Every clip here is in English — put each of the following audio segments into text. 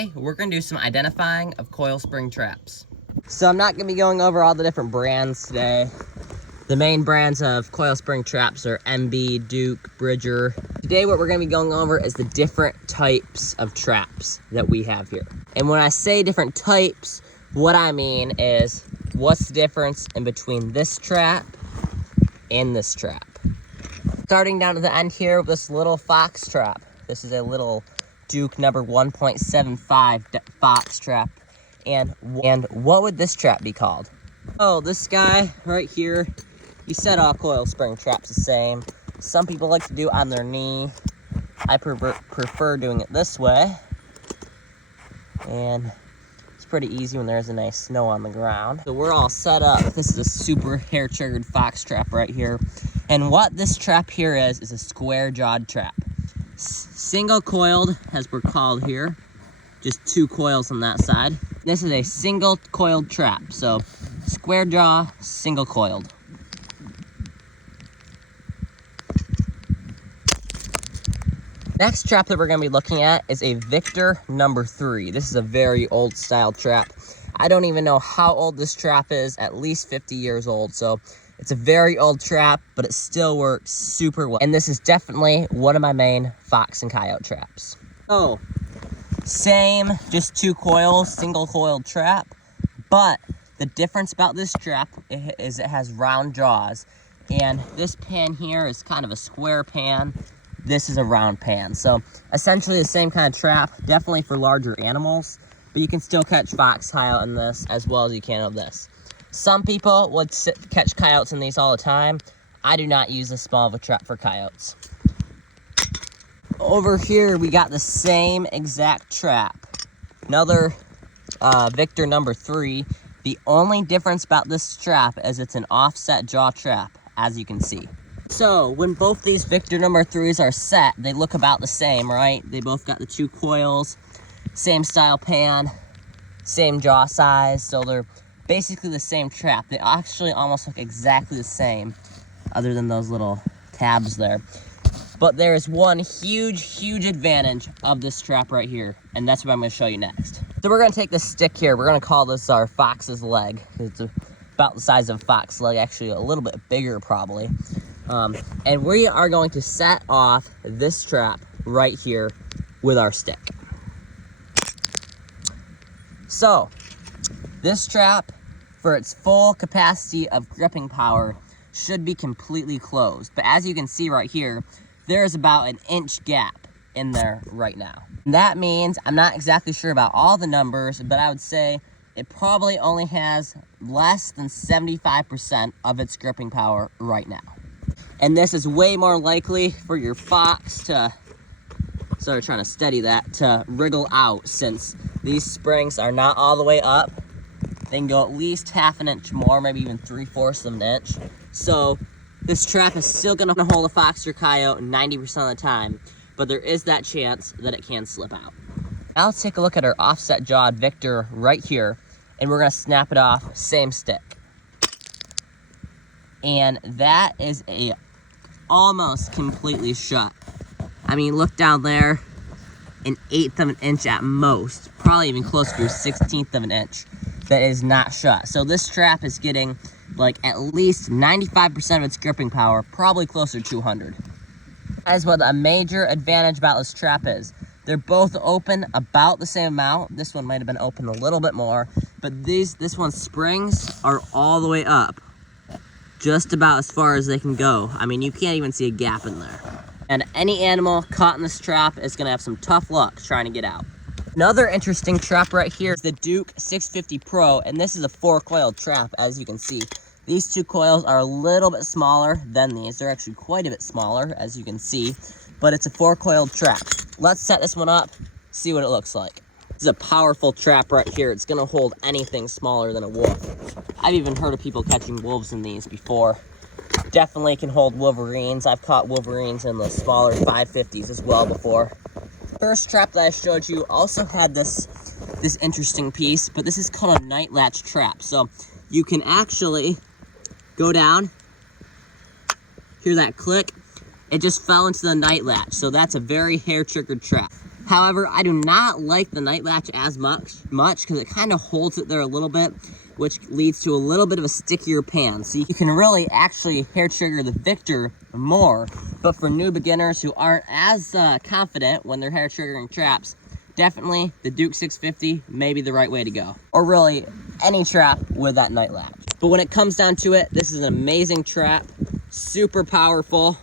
Today, we're going to do some identifying of coil spring traps. So I'm not going to be going over all the different brands today. The main brands of coil spring traps are MB, Duke, Bridger. Today what we're going to be going over is the different types of traps that we have here. And when I say different types, what I mean is what's the difference in between this trap and this trap. Starting down to the end here with this little fox trap. This is a little Duke number 1.75 fox trap. And what would this trap be called? Oh, this guy right here, he said all coil spring traps the same. Some people like to do it on their knee. I prefer doing it this way. And it's pretty easy when there isn't any snow on the ground. So we're all set up. This is a super hair-triggered fox trap right here. And what this trap here is a square-jawed trap. Single coiled, as we're called here. Just two coils on that side. This is a single coiled trap. So square jaw, single coiled. Next trap that we're going to be looking at is a Victor number 3. This is a very old style trap. I don't even know how old this trap is, at least 50 years old. So it's a very old trap, but it still works super well. And this is definitely one of my main fox and coyote traps. Oh, same, just two coils, single coiled trap. But the difference about this trap is it has round jaws. And this pan here is kind of a square pan. This is a round pan. So essentially the same kind of trap, definitely for larger animals, but you can still catch fox, coyote in this as well as you can of this. Some people would catch coyotes in these all the time. I do not use this small of a trap for coyotes. Over here, we got the same exact trap. Another Victor number 3. The only difference about this trap is it's an offset jaw trap, as you can see. So when both these Victor number 3s are set, they look about the same, right? They both got the two coils, same style pan, same jaw size, so they're basically the same trap. They actually almost look exactly the same, other than those little tabs there. But there is one huge advantage of this trap right here, and that's what I'm going to show you next. So we're going to take this stick here. We're going to call this our fox's leg. It's about the size of a fox leg, actually a little bit bigger probably. And we are going to set off this trap right here with our stick. So this trap, for its full capacity of gripping power, should be completely closed. But as you can see right here, there is about an inch gap in there right now. And that means, I'm not exactly sure about all the numbers, but I would say it probably only has less than 75% of its gripping power right now. And this is way more likely for your fox to, sort of trying to steady that, to wriggle out, since these springs are not all the way up. They can go at least half an inch more, maybe even 3/4 of an inch. So this trap is still gonna hold a fox or coyote 90% of the time, but there is that chance that it can slip out. Now let's take a look at our offset jawed Victor right here, and we're gonna snap it off, same stick. And that is a almost completely shut. I mean, look down there, an 1/8 of an inch at most, probably even closer to a 1/16 of an inch that is not shut. So this trap is getting like at least 95% of its gripping power, probably closer to 200. As what a major advantage about this trap is, they're both open about the same amount. This one might have been open a little bit more, but this one's springs are all the way up, just about as far as they can go. I mean, you can't even see a gap in there. And any animal caught in this trap is gonna have some tough luck trying to get out. Another interesting trap right here is the Duke 650 Pro, and this is a 4-coiled trap, as you can see. These two coils are a little bit smaller than these. They're actually quite a bit smaller, as you can see, but it's a 4-coiled trap. Let's set this one up, see what it looks like. This is a powerful trap right here. It's gonna hold anything smaller than a wolf. I've even heard of people catching wolves in these before. Definitely can hold wolverines. I've caught wolverines in the smaller 550s as well before. First trap that I showed you also had this interesting piece, but this is called a night latch trap. So you can actually go down, hear that click, it just fell into the night latch. So that's a very hair triggered trap. However, I do not like the night latch as much because it kind of holds it there a little bit, which leads to a little bit of a stickier pan. So you can really actually hair trigger the Victor more. But for new beginners who aren't as confident when they're hair triggering traps, definitely the Duke 650 may be the right way to go. Or really any trap with that night latch. But when it comes down to it, this is an amazing trap, super powerful.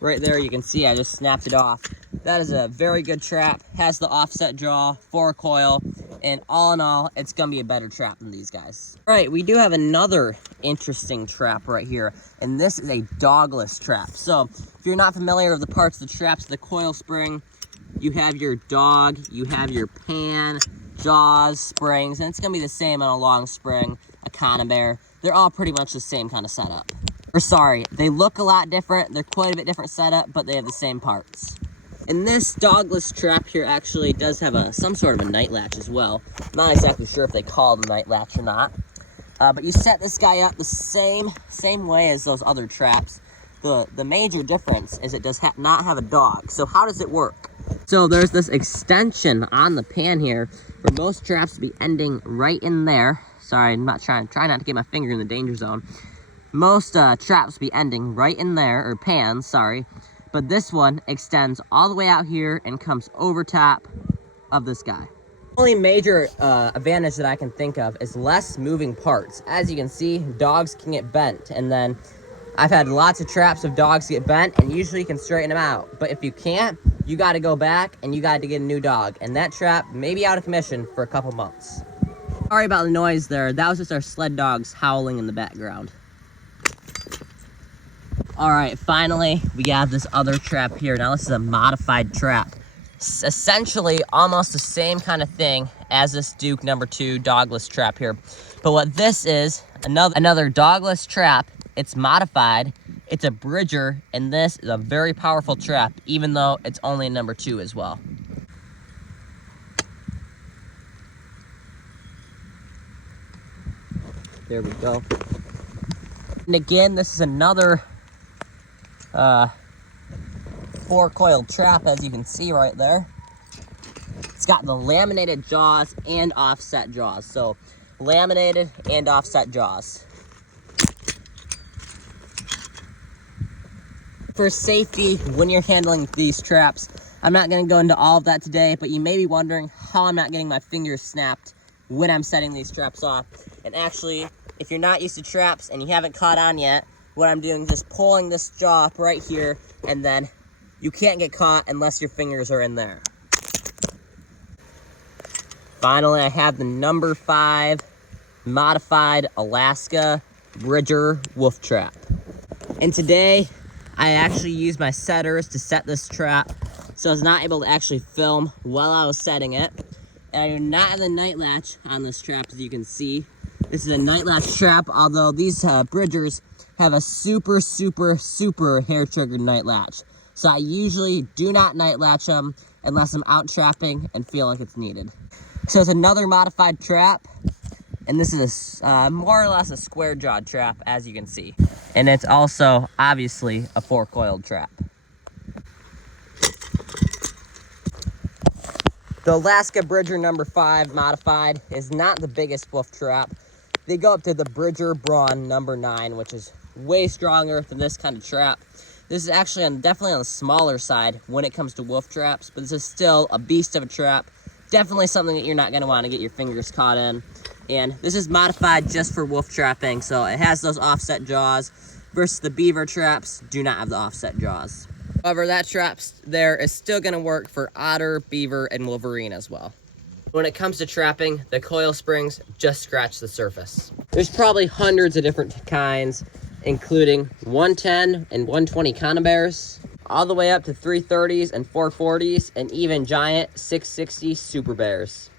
Right there, you can see I just snapped it off. That is a very good trap, has the offset jaw, 4 coil, and all in all, it's gonna be a better trap than these guys. All right, we do have another interesting trap right here, and this is a dogless trap. So if you're not familiar with the parts of the traps, the coil spring, you have your dog, you have your pan, jaws, springs, and it's gonna be the same on a long spring, a conibear. They're all pretty much the same kind of setup. Or sorry, they look a lot different, they're quite a bit different setup, but they have the same parts. And this dogless trap here actually does have some sort of a night latch as well. I'm not exactly sure if they call it a night latch or not. But you set this guy up the same way as those other traps. The major difference is it does not have a dog. So how does it work? So there's this extension on the pan here for most traps to be ending right in there. Sorry, I'm not try not to get my finger in the danger zone. Most traps be ending right in there, or pans, sorry. But this one extends all the way out here and comes over top of this guy. The only major advantage that I can think of is less moving parts. As you can see, dogs can get bent, and then I've had lots of traps of dogs get bent, and usually you can straighten them out. But if you can't, you got to go back and you got to get a new dog, and that trap may be out of commission for a couple months. Sorry about the noise there. That was just our sled dogs howling in the background. All right, finally, we have this other trap here. Now this is a modified trap. It's essentially almost the same kind of thing as this Duke number 2 dogless trap here. But what this is, another dogless trap. It's modified, it's a bridger, and this is a very powerful trap, even though it's only a number 2 as well. There we go. And again, this is another 4-coiled trap, as you can see right there. It's got the laminated jaws and offset jaws. So laminated and offset jaws. For safety, when you're handling these traps, I'm not going to go into all of that today, but you may be wondering how I'm not getting my fingers snapped when I'm setting these traps off. And actually, if you're not used to traps and you haven't caught on yet, what I'm doing is just pulling this jaw up right here, and then you can't get caught unless your fingers are in there. Finally, I have the number 5 modified Alaska Bridger wolf trap. And today, I actually used my setters to set this trap, so I was not able to actually film while I was setting it. And I do not have the night latch on this trap, as you can see. This is a night latch trap, although these Bridgers have a super hair triggered night latch. So I usually do not night latch them unless I'm out trapping and feel like it's needed. So it's another modified trap, and this is more or less a square jawed trap, as you can see. And it's also obviously a 4-coiled trap. The Alaska Bridger number 5 modified is not the biggest wolf trap. They go up to the Bridger Brawn number 9, which is way stronger than this kind of trap. This is actually definitely on the smaller side when it comes to wolf traps, but this is still a beast of a trap. Definitely something that you're not going to want to get your fingers caught in. And this is modified just for wolf trapping, so it has those offset jaws, versus the beaver traps do not have the offset jaws. However, that trap there is still going to work for otter, beaver, and wolverine as well. When it comes to trapping, the coil springs just scratch the surface. There's probably hundreds of different kinds, including 110 and 120 conibears, all the way up to 330s and 440s, and even giant 660 super bears.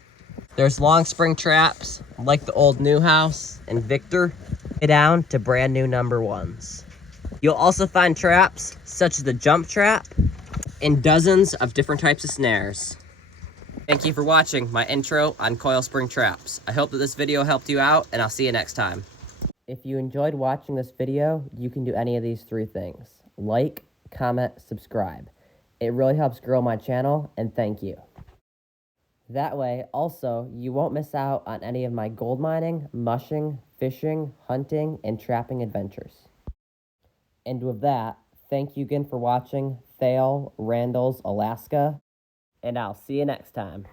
There's long spring traps like the old Newhouse and Victor, down to brand new number 1s. You'll also find traps such as the jump trap and dozens of different types of snares. Thank you for watching my intro on coil spring traps. I hope that this video helped you out, and I'll see you next time. If you enjoyed watching this video, you can do any of these 3 things. Like, comment, subscribe. It really helps grow my channel, and thank you. That way, also, you won't miss out on any of my gold mining, mushing, fishing, hunting, and trapping adventures. And with that, thank you again for watching Thale Randall's Alaska, and I'll see you next time.